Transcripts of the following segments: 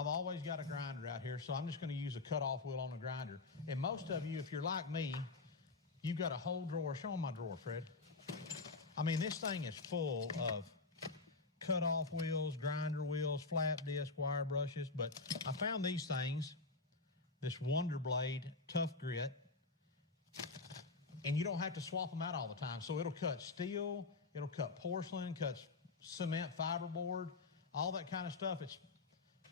I've always got a grinder out here, so I'm just gonna use a cutoff wheel on the grinder. And most of you, if you're like me, you've got a whole drawer. Show them my drawer, Fred. I mean, this thing is full of cutoff wheels, grinder wheels, flap disc, wire brushes, but I found these things, this WonderBlade Tough Grit, and you don't have to swap them out all the time. So it'll cut steel, it'll cut porcelain, cuts cement fiberboard, all that kind of stuff. It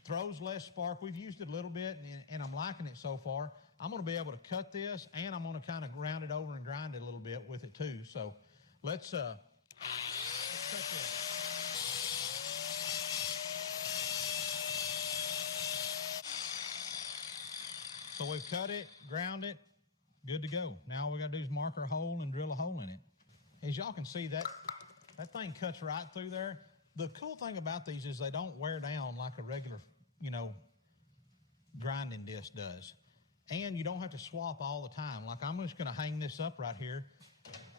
throws less spark. We've used it a little bit, and I'm liking it so far. I'm gonna be able to cut this, and I'm gonna kind of round it over and grind it a little bit with it too. So let's cut this. So we've cut it, ground it, good to go. Now all we gotta do is mark our hole and drill a hole in it. As y'all can see, that thing cuts right through there. The cool thing about these is they don't wear down like a regular, grinding disc does. And you don't have to swap all the time. Like, I'm just gonna hang this up right here,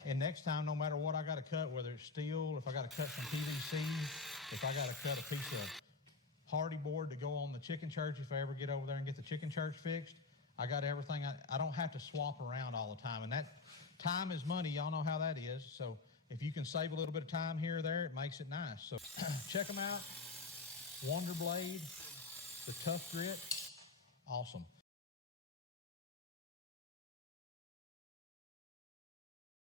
and next time, no matter what I gotta cut, whether it's steel, if I gotta cut some PVC, if I gotta cut a piece of hardy board to go on the chicken church, if I ever get over there and get the chicken church fixed, I got everything. I don't have to swap around all the time. And that time is money. Y'all know how that is. So if you can save a little bit of time here or there, it makes it nice. So check them out. WonderBlade, the Tough Grit. Awesome.